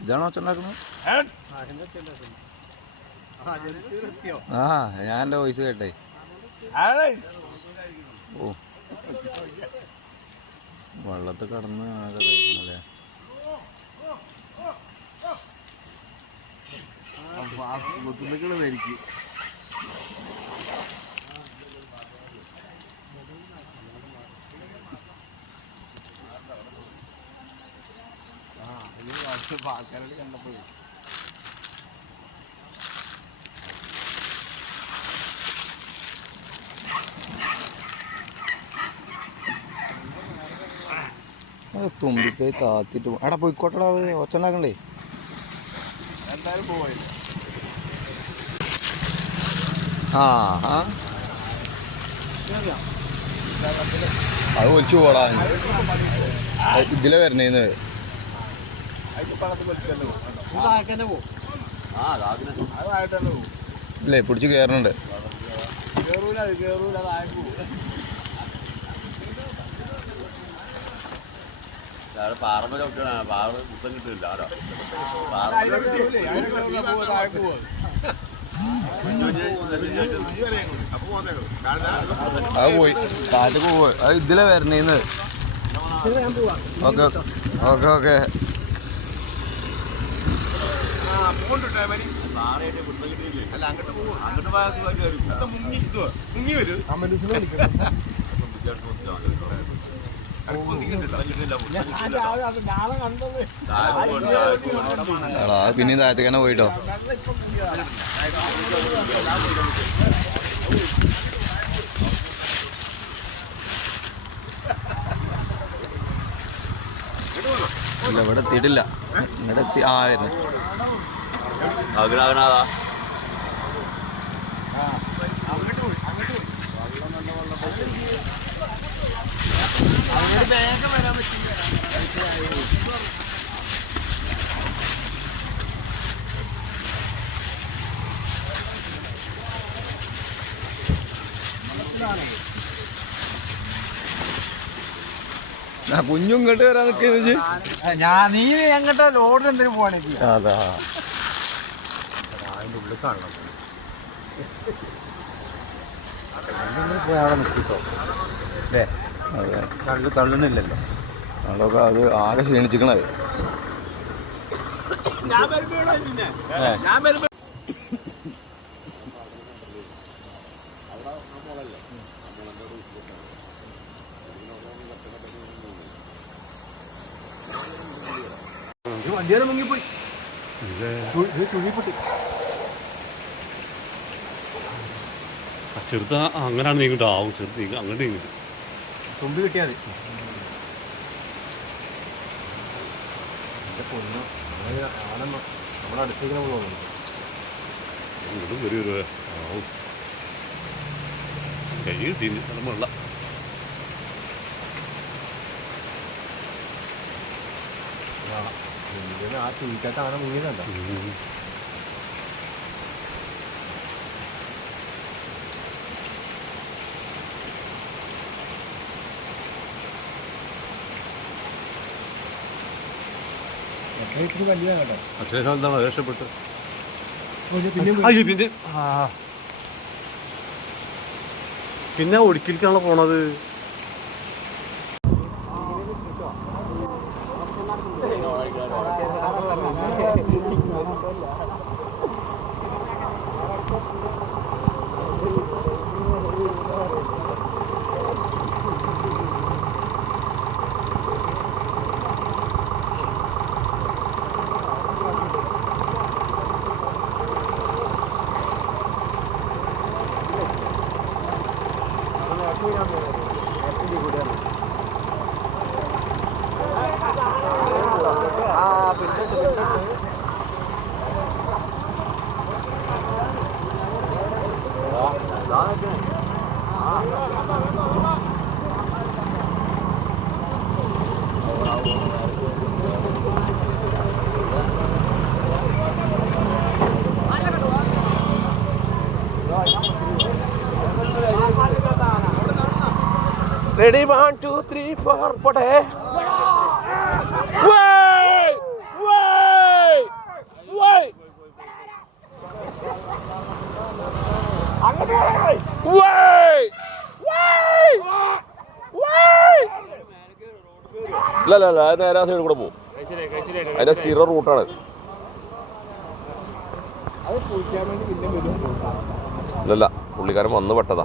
ഇതാണോ ഒച്ചുണ്ടാക്കുന്നത് ആ ഞാൻ എന്റെ വോയിസ് കേട്ടേ ഓ വെള്ളത്തിൽ കടന്ന് ആകെ ഇതായിരിക്കണല്ലേ അത് തുമ്പിക്കൈ താത്തിട്ട് എടാ പോയിക്കോട്ടെടാ അത് ഒച്ചണ്ടാക്കണ്ടേ? എന്തായാലും പോവായില്ല ആ ആ അത് ഒലിച്ചു പോടാ. ഇതിലെ വരണേന്ന് അതിന് പണത്ത് വലിച്ചല്ലേ പോകും അത് താഴെ തന്നെ പോകും ഇല്ലേ പിടിച്ച് കയറുന്നുണ്ട് കേറൂല അത് കേറൂല താഴെ പോകും പാറമ്പ ചവിട്ടാണ് പാറ കുത്തം കിട്ടില്ല ആരോ അതിലെ കേറൂലേ അതിലെ കേറൂല പോവാ താഴെ പോവാ അത് പോയി. കാറ്റക്ക് പോയി. അത് ഇതിലെ വരണേന്ന്. Okay okay okay. അല്ല അങ്ങോട്ട് പോകും അങ്ങോട്ട് കയറി മുങ്ങി വരും. പിന്നെയും താഴത്തേക്ക് തന്നെ പോയിട്ടോ. ഇല്ല ഇവിടെ എത്തിയിട്ടില്ല. ഇവിടെ എത്തി ആ വരുന്നു. ആഗ്രഹനാഥാ ആ കുഞ്ഞും ഇങ്ങോട്ട് വരാൻ നിൽക്കുന്നത് ഞാൻ നീ എങ്ങോട്ടാ ലോഡിൽ എന്തിനു പോകണെങ്കിൽ അതാ. പോയി അവിടെ നിൽക്കിട്ടോ അല്ലേ അതെ. തള്ളു തള്ളുന്നില്ലല്ലോ. അത് ആകെ ക്ഷീണിച്ചിക്കണത്. വണ്ടിയാണ് മുങ്ങിപ്പോയി ചുഴിപ്പൊട്ടി. ചെറുത് അങ്ങനെയാണ് നീങ്ങിട്ട് ആവും ചെറുത് നീങ്ങ. അങ്ങോട്ട് നീങ്ങിട്ട് തുമ്പി കിട്ടിയാൽ മതി. പൊന്നു നമ്മുടെ അടുത്തേക്ക് നമ്മൾ ഇങ്ങോട്ടും വരും ഒരു ആവും. കൈ കിട്ടീന് അത് വെള്ള. ആ ആന മുങ്ങിയതല്ല ഇത്തിരി കേട്ടോ രക്ഷപ്പെട്ട് പിന്നെ പിന്നെ ആ. പിന്നെ ഒടുക്കിലേക്കാണല്ലോ പോണത്. Ready one two three four പോട്ടെ അല്ലല്ല അത് നേരെ സൈഡിൽ കൂടെ പോകും. അതിന്റെ സ്ഥിര റൂട്ടാണ് അല്ലല്ല പുള്ളിക്കാരൻ വന്ന് പെട്ടതാ.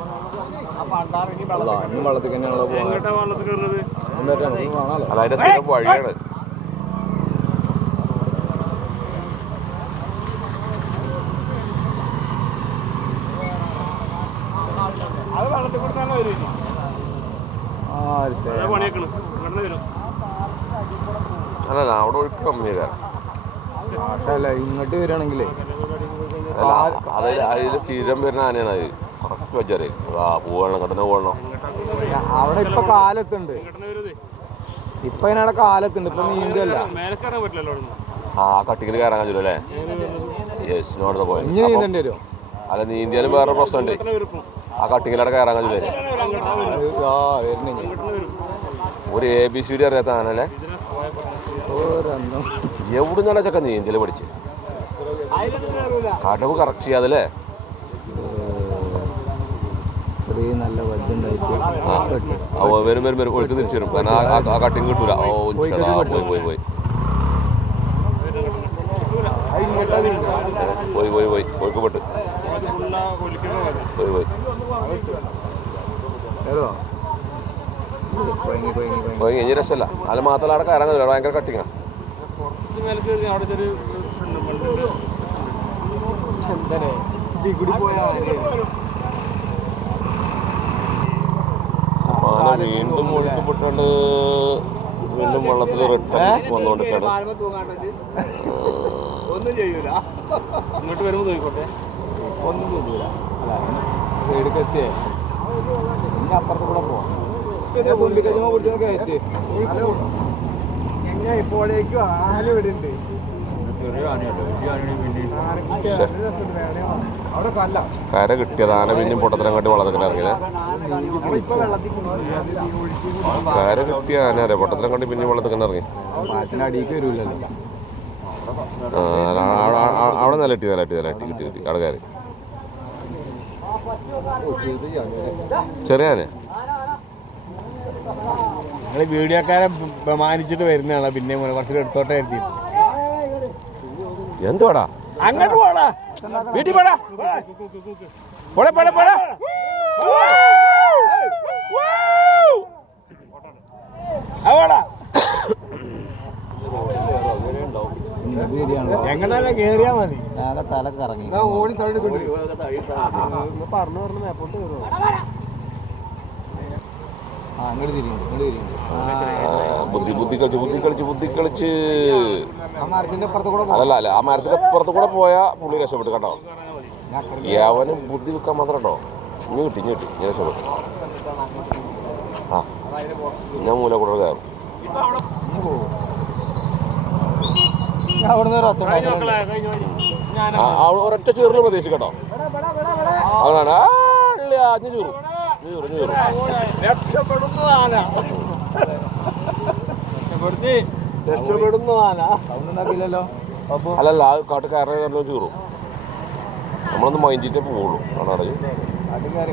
അല്ല ഇന്ന് വെള്ളത്തിൽ തന്നെയാണല്ലോ പോകുന്നത് എന്നിട്ട് നമുക്ക് കാണാലോ? അല്ല അതിന്റെ സ്ഥിരം വഴിയാണ് ആർത്തെ അല്ലല്ല അവിടെ ഒഴുക്ക് കമ്മി അല്ല ഇങ്ങോട്ട് വരികയാണെങ്കിലേ. അല്ല അതിൽ സ്ഥിരം വരുന്ന ആനയാണ് അത്. വെച്ചാൽ ആ പോവണം കടന്ന് പോകണം അവിടെ ഇപ്പൊ കാലത്തുണ്ട് ഇപ്പൊ അതിനവിടെ കാലത്തുണ്ട് ഇപ്പൊ നീന്തല്ല. ആ കട്ടിക്കിൽ കയറാൻ കഴിയില്ല അല്ലേ യെസ് അവിടെ പോയത് ഇനി നീന്തേണ്ടി വരുമോ അല്ല നീന്തിയാലും വേറെ പ്രശ്നമുണ്ട്. ആ കട്ടിക്കലവിടെ കയറാൻ കഴിയില്ല ആ വരുന്നേ ഒരു എ ബി സി ഡി അറിയാത്ത ആനല്ലേ എവിടുന്നാണ് എവിടെ ചക്ക നീന്തൽ പഠിച്ച്? കടവ് കറക്റ്റ് ചെയ്യാതല്ലേ ഇത്രയും നല്ല വജ്ജുണ്ടായിട്ട് വരും വരും വരും. ഒഴുക്ക് തിരിച്ചു വരും. കാരണം ആ- കട്ടിങ് കിട്ടൂല. ഓ ഇൻഷാ അല്ലാ, പോയി പോയി പോയി. പോയി പോയി പോയി. ഒഴുക്കപ്പെട്ട് പോയി പോയി. പോയി കഴിഞ്ഞ രസമല്ല അത് മാത്രമല്ല അവിടെ കയറാൻ ഭയങ്കര കട്ടിങ്ങാ? ഇതിൽ കൂടി ആനയാണ്. ആന വീണ്ടും ഒഴുക്ക് പെട്ടുകൊണ്ട് വീണ്ടും വെള്ളത്തിൽ റിട്ടേൺ വന്നുകൊണ്ടിരിക്കുകയാണ് ഒന്നും ചെയ്യൂല ഇങ്ങോട്ട് വരുമ്പോൾ നോക്കിക്കോട്ടെ ഒന്നും ചെയ്യൂല. അല്ല, പിന്നെ അപ്പുറത്ത് കൂടെ പോവാം. പിടിച്ചൊന്ന് കയറ്റി. എങ്ങനെ ഇപ്പോഴേക്കും ആന ഉണ്ട് ശ്ശെ. അവിടെ കല്ല കര കിട്ടിയത് ആന പിന്നെയും പൊട്ടത്തിലും കണ്ടി വളർത്തിക്കാൻ ഇറങ്ങിയത് കര കിട്ടിയ ആന അറിയാം പൊട്ടത്തിലും കണ്ടി പിന്നെയും വളർത്തിക്കാൻ ഇറങ്ങി. അവിടെ നിലട്ടി നിലട്ടി നിലട്ടി കിട്ടി കിട്ടി. അവിടെ ചെറിയ ആന. നിങ്ങൾ വീഡിയോക്കാരെ ബഹുമാനിച്ചിട്ട് വരുന്നതാണ്. പിന്നെ കുറച്ചിട്ട് എടുത്തോട്ടെ എന്തുവാടാ? അങ്ങോട്ട് പോടാ. വീട്ടിൽ പോടാ. പോടെ പോടെ പോടാ. അവടാ എങ്ങനെ കേറിയാ മതി. ആകെ തല കറങ്ങി. ഓടി തള്ളി പറഞ്ഞു മേപ്പോട്ട് അങ്ങോട്ട് തിരിയുണ്ട് ഇങ്ങോട്ട് തിരിയുണ്ട് ബുദ്ധി ബുദ്ധി കളിച്ച് ബുദ്ധി കളിച്ച് ബുദ്ധി കളിച്ച്. അല്ല അല്ല ആ മരത്തിന്റെ പുറത്ത് കൂടെ പോയാ പുള്ളി രക്ഷപ്പെട്ടു കേട്ടോ യവന് ബുദ്ധി വെക്കാൻ മാത്രം കേട്ടോ ഇനി കിട്ടി ഇനി കിട്ടി ഞാൻ രക്ഷപ്പെട്ടു. ആ ഞാൻ മൂല കൂടെ കയറും. ഒരൊറ്റ ചീറിൽ പ്രതീക്ഷിക്കട്ടോ ഇല്ല അഞ്ഞു ചീറും. ചീറും, ചീറും. രക്ഷപ്പെടുന്നു ആന രക്ഷപ്പെടുന്നു ആന. സൗണ്ട് ഉണ്ടാക്കിയില്ലല്ലോ അപ്പൊ? അല്ലല്ല ആ കാട്ട് കയറി കയറലും ചീറും നമ്മളൊന്ന് മൈൻഡിട്ടേ പോവുള്ളൂ. അത്. കയറി